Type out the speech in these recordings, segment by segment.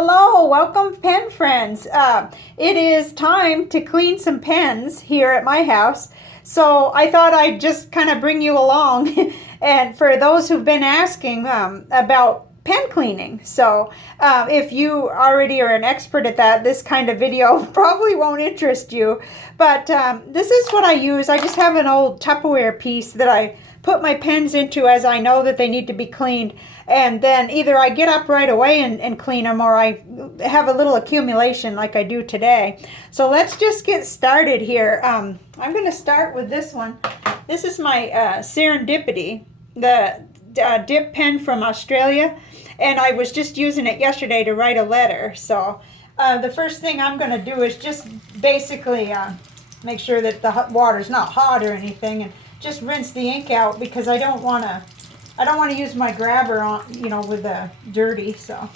Hello, welcome pen friends. It is time to clean some pens here at my house. So I thought I'd just kind of bring you along and for those who've been asking about pen cleaning. So if you already are an expert at that, this kind of video probably won't interest you. But this is what I use. I just have an old Tupperware piece that I put my pens into as I know that they need to be cleaned, and then either I get up right away and clean them, or I have a little accumulation like I do today. So let's just get started here. I'm going to start with this one. This is my Serendipity, the dip pen from Australia, and I was just using it yesterday to write a letter. So the first thing I'm going to do is just basically make sure that the water's not hot or anything, and just rinse the ink out because I don't want to use my grabber on, with the dirty. So,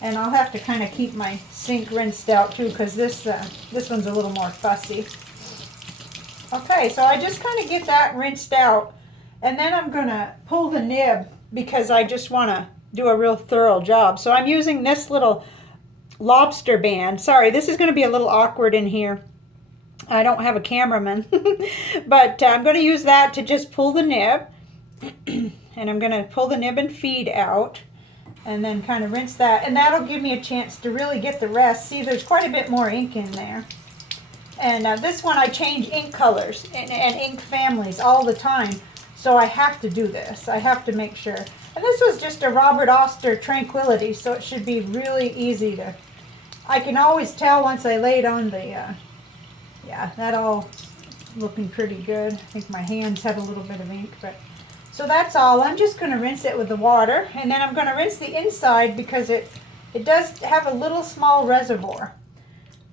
and I'll have to kind of keep my sink rinsed out too because this one's a little more fussy. Okay, so I just kind of get that rinsed out, and then I'm gonna pull the nib because I just want to do a real thorough job. So I'm using this little lobster band. Sorry, this is going to be a little awkward in here. I don't have a cameraman, but I'm going to use that to just pull the nib, and I'm going to pull the nib and feed out, and then kind of rinse that, and that'll give me a chance to really get the rest. See, there's quite a bit more ink in there, and this one I change ink colors and ink families all the time, so I have to do this. I have to make sure. And this was just a Robert Oster Tranquility, so it should be really easy to, I can always tell once I lay it on the yeah, that all looking pretty good. I think my hands have a little bit of ink, but so that's all. I'm just going to rinse it with the water, and then I'm going to rinse the inside because it does have a little small reservoir.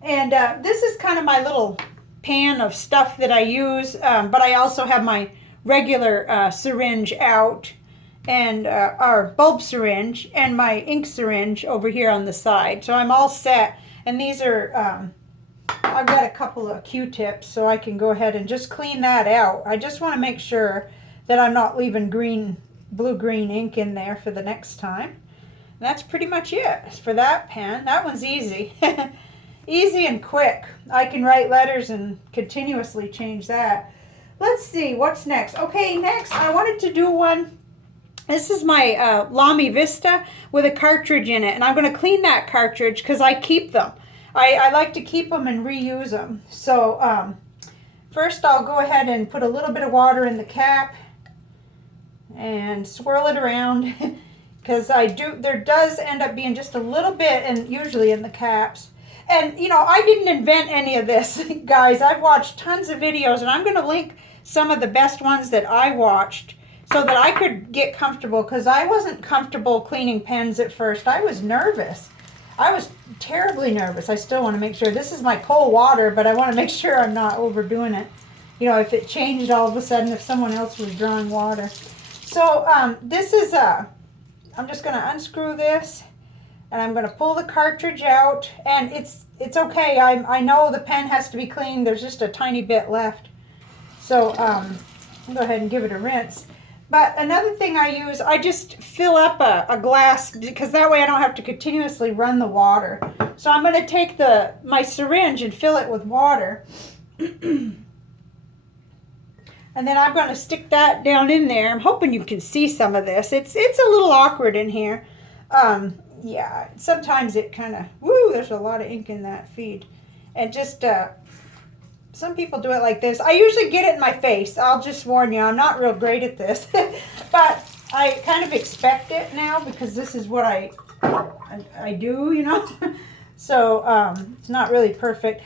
And this is kind of my little pan of stuff that I use, but I also have my regular syringe out, and our bulb syringe, and my ink syringe over here on the side. So I'm all set, and these are I've got a couple of Q-tips, so I can go ahead and just clean that out. I just want to make sure that I'm not leaving blue-green ink in there for the next time. And that's pretty much it for that pen. That one's easy. Easy and quick. I can write letters and continuously change that. Let's see, what's next? Okay, next I wanted to do one. This is my Lamy Vista with a cartridge in it, and I'm going to clean that cartridge because I keep them. I like to keep them and reuse them. So first I'll go ahead and put a little bit of water in the cap and swirl it around because there does end up being just a little bit, and usually in the caps. And I didn't invent any of this, guys. I've watched tons of videos, and I'm going to link some of the best ones that I watched so that I could get comfortable, because I wasn't comfortable cleaning pens at first. I was nervous. I was terribly nervous. I still want to make sure. This is my cold water, but I want to make sure I'm not overdoing it. If it changed all of a sudden, if someone else was drawing water. So this is, I'm just going to unscrew this, and I'm going to pull the cartridge out, and it's okay. I know the pen has to be cleaned. There's just a tiny bit left. So I'll go ahead and give it a rinse. But another thing I use, I just fill up a glass, because that way I don't have to continuously run the water. So I'm going to take my syringe and fill it with water. And then I'm going to stick that down in there. I'm hoping you can see some of this. It's a little awkward in here. Yeah, sometimes it kind of, there's a lot of ink in that feed. And just, some people do it like this. I usually get it in my face. I'll just warn you, I'm not real great at this. But I kind of expect it now because this is what I do, So it's not really perfect.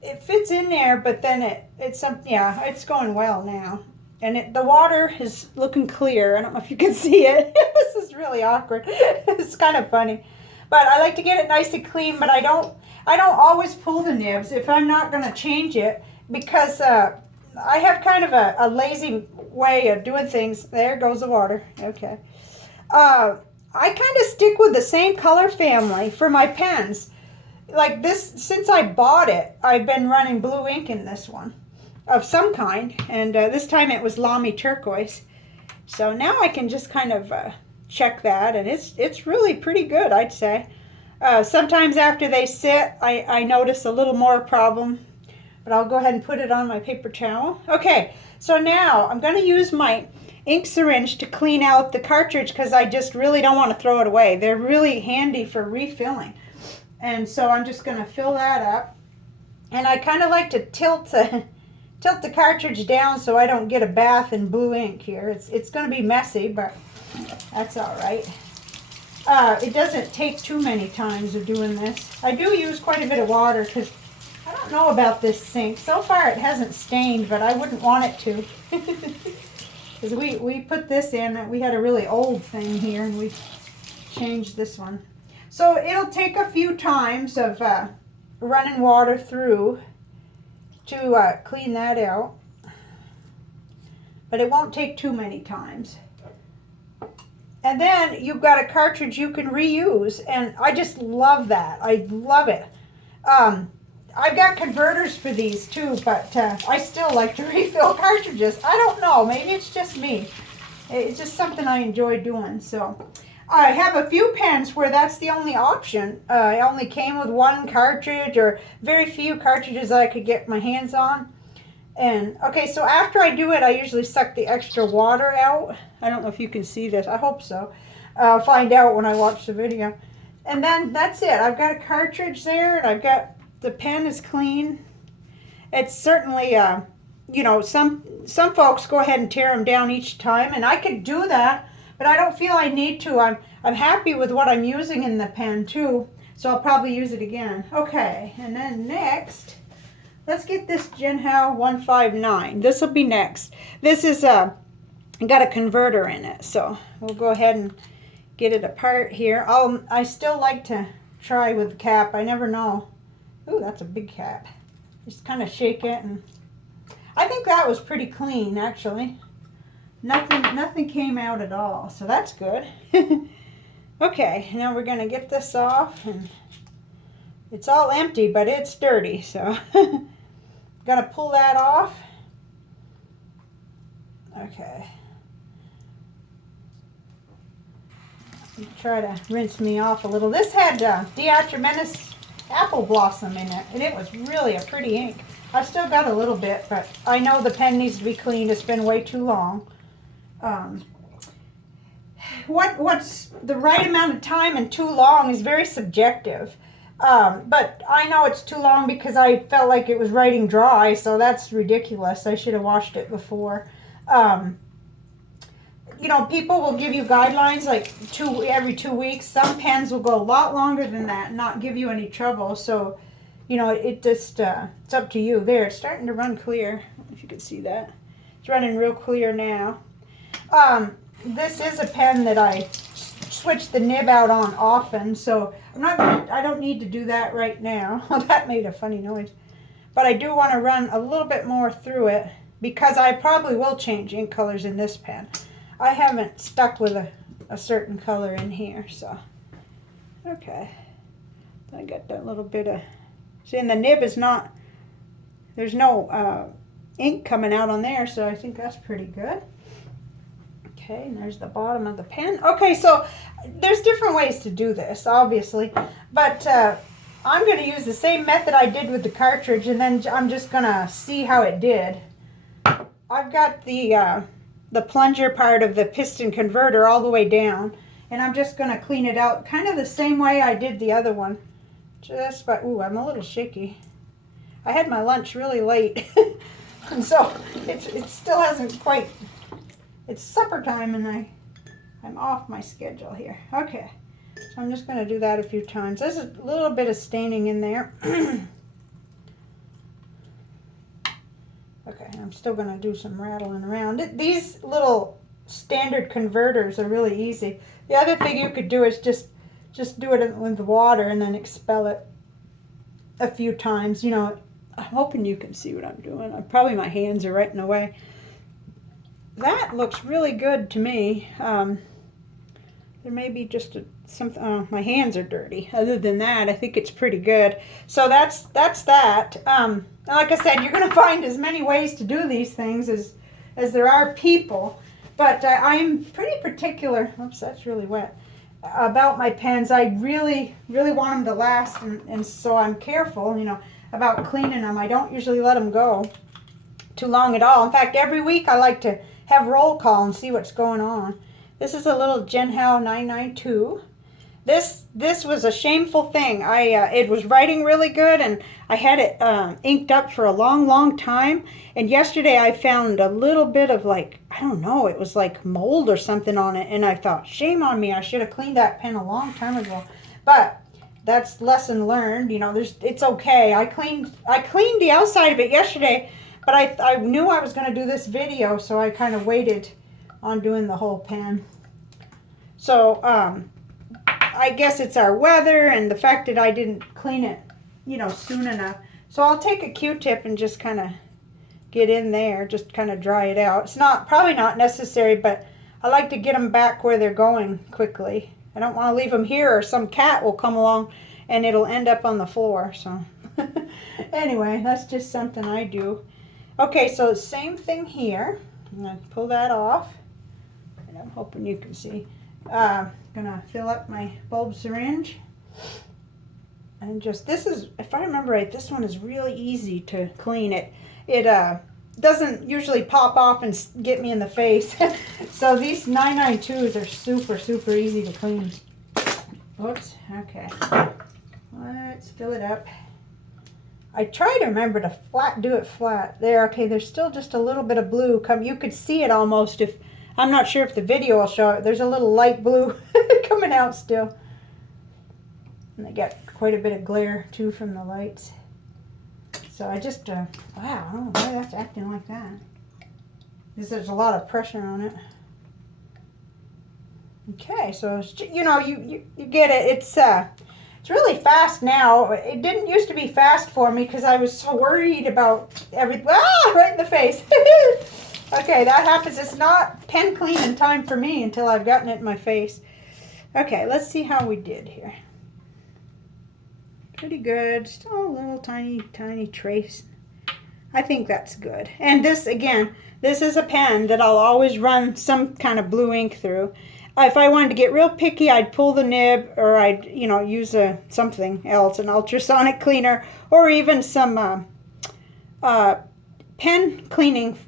It fits in there, but then it's going well now. And the water is looking clear. I don't know if you can see it. This is really awkward. It's kind of funny. But I like to get it nice and clean, but I don't always pull the nibs if I'm not going to change it, because I have kind of a lazy way of doing things. There goes the water. Okay. I kind of stick with the same color family for my pens. Like this, since I bought it, I've been running blue ink in this one of some kind, and this time it was Lamy turquoise. So now I can just kind of check that, and it's really pretty good, I'd say. Sometimes after they sit, I notice a little more problem, but I'll go ahead and put it on my paper towel. Okay, so now I'm going to use my ink syringe to clean out the cartridge because I just really don't want to throw it away. They're really handy for refilling. And so I'm just going to fill that up. And I kind of like to tilt the cartridge down so I don't get a bath in blue ink here. It's going to be messy, but that's all right. It doesn't take too many times of doing this. I do use quite a bit of water because I don't know about this sink. So far it hasn't stained, but I wouldn't want it to. Because we put this in, we had a really old thing here and we changed this one. So it'll take a few times of running water through to clean that out. But it won't take too many times. And then you've got a cartridge you can reuse, and I just love that. I love it. I've got converters for these too, but I still like to refill cartridges. I don't know, maybe it's just me. It's just something I enjoy doing. So I have a few pens where that's the only option. I only came with one cartridge or very few cartridges I could get my hands on. And okay, so after I do it, I usually suck the extra water out. I don't know if you can see this. I hope so. I'll find out when I watch the video. And then that's it. I've got a cartridge there, and I've got the pen is clean. It's certainly, you know, some folks go ahead and tear them down each time, and I could do that, but I don't feel I need to. I'm happy with what I'm using in the pen too, so I'll probably use it again. Okay, and then next, let's get this Jinhao 159. This will be next. This is got a converter in it, so we'll go ahead and get it apart here. I still like to try with the cap. I never know. Ooh, that's a big cap. Just kind of shake it, and I think that was pretty clean actually. Nothing came out at all, so that's good. Okay, now we're gonna get this off, and it's all empty, but it's dirty, so gotta pull that off. Okay. Try to rinse me off a little. This had Diatramenis apple blossom in it, and it was really a pretty ink. I've still got a little bit, but I know the pen needs to be cleaned. It's been way too long. What's the right amount of time and too long is very subjective. But I know it's too long because I felt like it was writing dry, so that's ridiculous. I should have washed it before. You know, people will give you guidelines like every 2 weeks. Some pens will go a lot longer than that and not give you any trouble. So, you know, it just it's up to you. There, it's starting to run clear. I don't know if you can see that. It's running real clear now. This is a pen that I switch the nib out on often, so I don't need to do that right now. That made a funny noise. But I do want to run a little bit more through it because I probably will change ink colors in this pen. I haven't stuck with a certain color in here, so okay. I got that little bit of, see, and the nib is not, there's no ink coming out on there, so I think that's pretty good. Okay, and there's the bottom of the pen. Okay, so there's different ways to do this, obviously, but I'm going to use the same method I did with the cartridge, and then I'm just going to see how it did. I've got the plunger part of the piston converter all the way down, and I'm just going to clean it out kind of the same way I did the other one. Just by, ooh, I'm a little shaky. I had my lunch really late, and so it still hasn't quite, it's supper time, and I'm off my schedule here. Okay, so I'm just going to do that a few times. There's a little bit of staining in there. Okay, I'm still going to do some rattling around. These little standard converters are really easy. The other thing you could do is just do it with the water and then expel it a few times. You know, I'm hoping you can see what I'm doing. Probably my hands are right in the way. That looks really good to me. There may be just something. Oh, my hands are dirty. Other than that, I think it's pretty good. So that's that. Like I said, you're going to find as many ways to do these things as there are people. But I'm pretty particular. Oops, that's really wet. about my pens. I really, really want them to last, and so I'm careful, you know, about cleaning them. I don't usually let them go too long at all. In fact, every week I like to have roll call and see what's going on. This is a little Jinhao 992. This was a shameful thing. It was writing really good, and I had it inked up for a long time. And yesterday I found a little bit of, like, I don't know, it was like mold or something on it, and I thought, shame on me. I should have cleaned that pen a long time ago. But that's lesson learned. You know, it's okay. I cleaned the outside of it yesterday, but I knew I was going to do this video, so I kind of waited on doing the whole pen. So I guess it's our weather and the fact that I didn't clean it, you know, soon enough. So I'll take a Q-tip and just kind of get in there, just kind of dry it out. It's probably not necessary, but I like to get them back where they're going quickly. I don't want to leave them here, or some cat will come along and it'll end up on the floor. So anyway, that's just something I do. Okay, so same thing here. I'm going to pull that off, and I'm hoping you can see. Gonna fill up my bulb syringe, and just, this is, if I remember right, this one is really easy to clean. It doesn't usually pop off and get me in the face. So these 992s are super easy to clean. Oops. Okay, let's fill it up. I try to remember to do it flat there. Okay, there's still just a little bit of blue you could see it almost. If I'm not sure if the video will show it. There's a little light blue coming out still. And I get quite a bit of glare too from the lights. So I just, wow, I don't know why that's acting like that. Because there's a lot of pressure on it. Okay, so, you know, you get it. It's really fast now. It didn't used to be fast for me because I was so worried about everything. Ah, right in the face. Okay, that happens. It's not pen cleaning time for me until I've gotten it in my face. Okay, let's see how we did here. Pretty good. Still a little tiny trace. I think that's good. And this, again, this is a pen that I'll always run some kind of blue ink through. If I wanted to get real picky, I'd pull the nib, or I'd, you know, use something else, an ultrasonic cleaner, or even some pen cleaning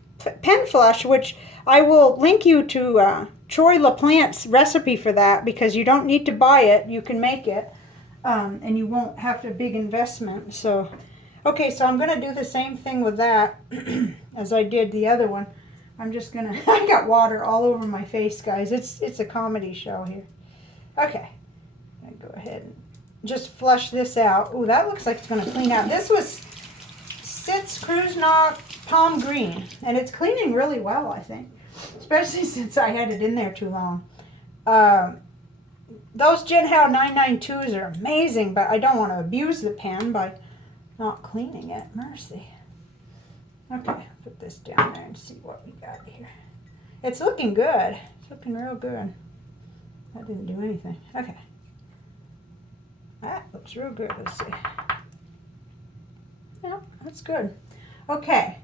pen flush, which I will link you to Troy LaPlante's recipe for that, because you don't need to buy it, you can make it, and you won't have a big investment. So okay, so I'm gonna do the same thing with that as I did the other one. I'm just gonna, I got water all over my face, guys. It's a comedy show here. Okay, I'm gonna go ahead and just flush this out. Oh, that looks like it's gonna clean out. This was Sitz Cruise Knock Palm Green, and it's cleaning really well, I think, especially since I had it in there too long. Those Jinhao 992s are amazing, but I don't want to abuse the pen by not cleaning it. Mercy. Okay, put this down there and see what we got here. It's looking good. It's looking real good. That didn't do anything. Okay. That looks real good. Let's see. Yeah, that's good. Okay,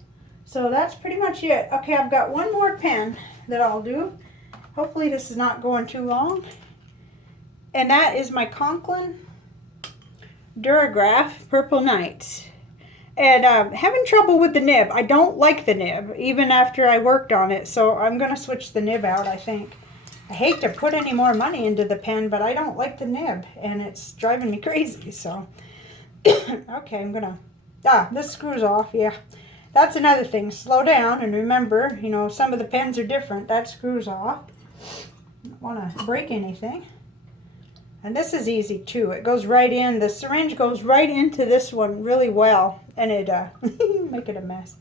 so that's pretty much it. Okay, I've got one more pen that I'll do. Hopefully this is not going too long. And that is my Conklin Duragraph Purple Nights. And having trouble with the nib. I don't like the nib, even after I worked on it. So I'm going to switch the nib out, I think. I hate to put any more money into the pen, but I don't like the nib. And it's driving me crazy, so. Okay, I'm going to... this screws off, yeah. That's another thing. Slow down and remember, you know, some of the pens are different. That screws off. Don't want to break anything. And this is easy too. It goes right in. The syringe goes right into this one really well. And it, make it a mess.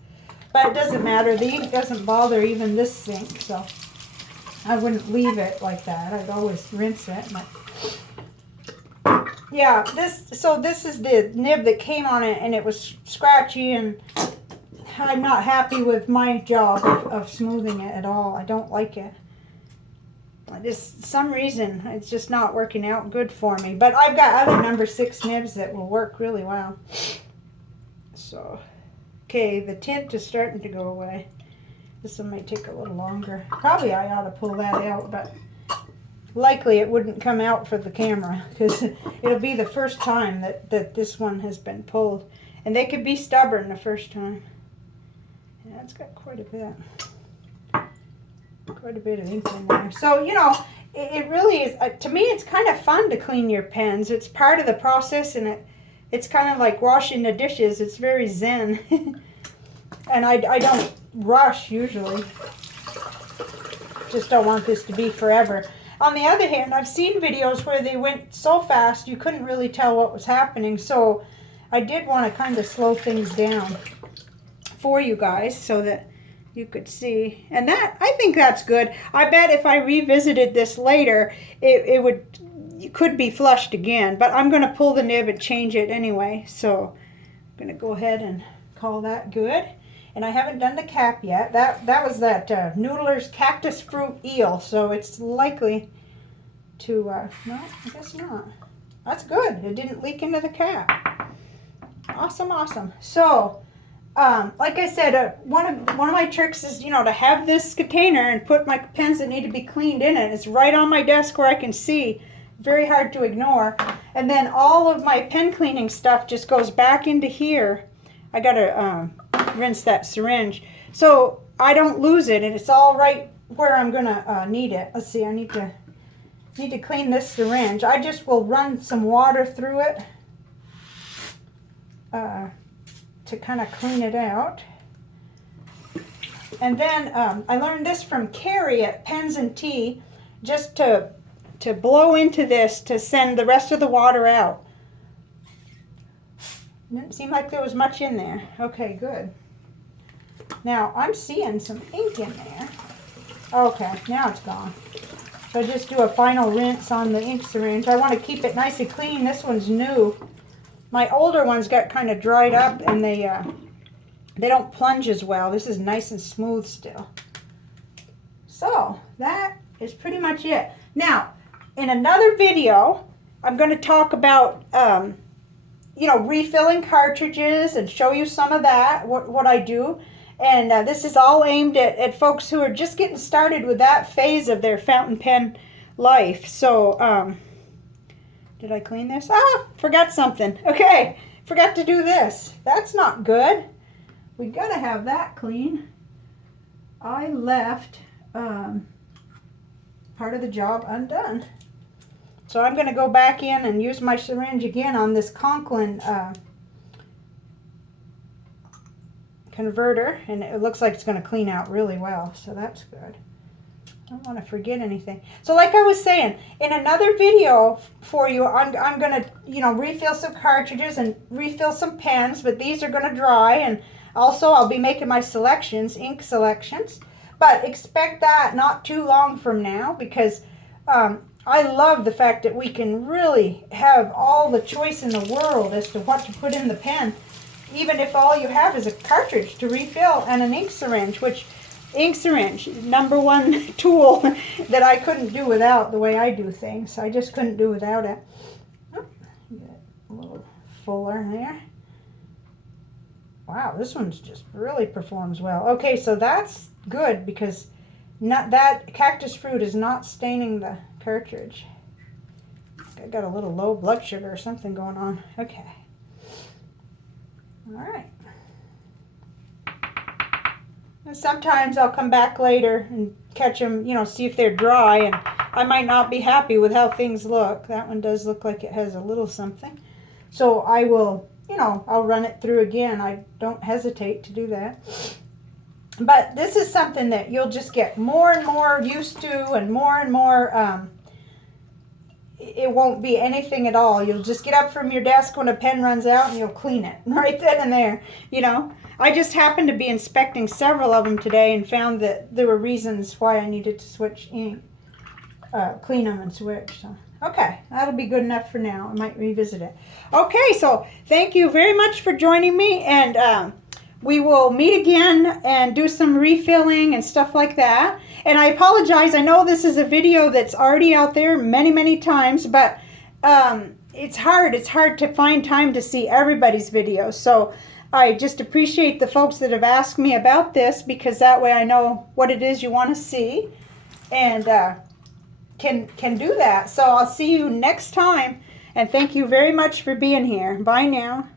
But it doesn't matter. The ink doesn't bother even this sink. So I wouldn't leave it like that. I'd always rinse it. But yeah, this is the nib that came on it, and it was scratchy, and I'm not happy with my job of smoothing it at all. I don't like it. Some reason it's just not working out good for me. But I've got other number 6 nibs that will work really well. So, okay, the tint is starting to go away. This one might take a little longer. Probably I ought to pull that out, but likely it wouldn't come out for the camera because it'll be the first time that this one has been pulled. And they could be stubborn the first time. Yeah, it's got quite a bit. Quite a bit of ink in there. So, you know, it really is, to me, it's kind of fun to clean your pens. It's part of the process, and it's kind of like washing the dishes. It's very zen. And I don't rush usually. Just don't want this to be forever. On the other hand, I've seen videos where they went so fast you couldn't really tell what was happening. So I did want to kind of slow things down for you guys so that you could see. And that, I think that's good. I bet if I revisited this later, it could be flushed again. But I'm going to pull the nib and change it anyway. So I'm going to go ahead and call that good. And I haven't done the cap yet. That was that Noodler's Cactus Fruit Eel. So it's likely to, no, I guess not. That's good. It didn't leak into the cap. Awesome, awesome. So, like I said, one of my tricks is, you know, to have this container and put my pens that need to be cleaned in it. It's right on my desk where I can see. Very hard to ignore. And then all of my pen cleaning stuff just goes back into here. I got to rinse that syringe so I don't lose it, and it's all right where I'm gonna need it. Let's see, I need to clean this syringe. I just will run some water through it to kind of clean it out. And then I learned this from Carrie at Pens and Tea, just to blow into this to send the rest of the water out. Didn't seem like there was much in there. Okay, good. Now, I'm seeing some ink in there. Okay, now it's gone. So I just do a final rinse on the ink syringe. I want to keep it nice and clean. This one's new. My older ones got kind of dried up, and they don't plunge as well. This is nice and smooth still. So, that is pretty much it. Now, in another video, I'm going to talk about you know, refilling cartridges and show you some of that, what I do. And this is all aimed at folks who are just getting started with that phase of their fountain pen life. So, did I clean this? Ah, forgot something. Okay, forgot to do this. That's not good. We gotta have that clean. I left part of the job undone. So I'm going to go back in and use my syringe again on this Conklin converter, and it looks like it's going to clean out really well, so that's good. I don't want to forget anything. So like I was saying, in another video for you, I'm going to, you know, refill some cartridges and refill some pens, but these are going to dry, and also I'll be making my selections, ink selections, but expect that not too long from now, because I love the fact that we can really have all the choice in the world as to what to put in the pen, even if all you have is a cartridge to refill and an ink syringe, which ink syringe, #1 tool that I couldn't do without the way I do things. I just couldn't do without it. Oh, get a little fuller there. Wow, this one's just really performs well. Okay, so that's good because that cactus fruit is not staining the cartridge. I got a little low blood sugar or something going on. Okay. All right. And sometimes I'll come back later and catch them, you know, see if they're dry, and I might not be happy with how things look. That one does look like it has a little something. So I will, you know, I'll run it through again. I don't hesitate to do that. But this is something that you'll just get more and more used to, and more, it won't be anything at all. You'll just get up from your desk when a pen runs out and you'll clean it right then and there, you know. I just happened to be inspecting several of them today and found that there were reasons why I needed to switch ink, clean them and switch. So, okay, that'll be good enough for now. I might revisit it. Okay, so thank you very much for joining me, and we will meet again and do some refilling and stuff like that. And I apologize. I know this is a video that's already out there many, many times, but it's hard. It's hard to find time to see everybody's videos. So I just appreciate the folks that have asked me about this, because that way I know what it is you want to see. And can do that. So I'll see you next time, and thank you very much for being here. Bye now.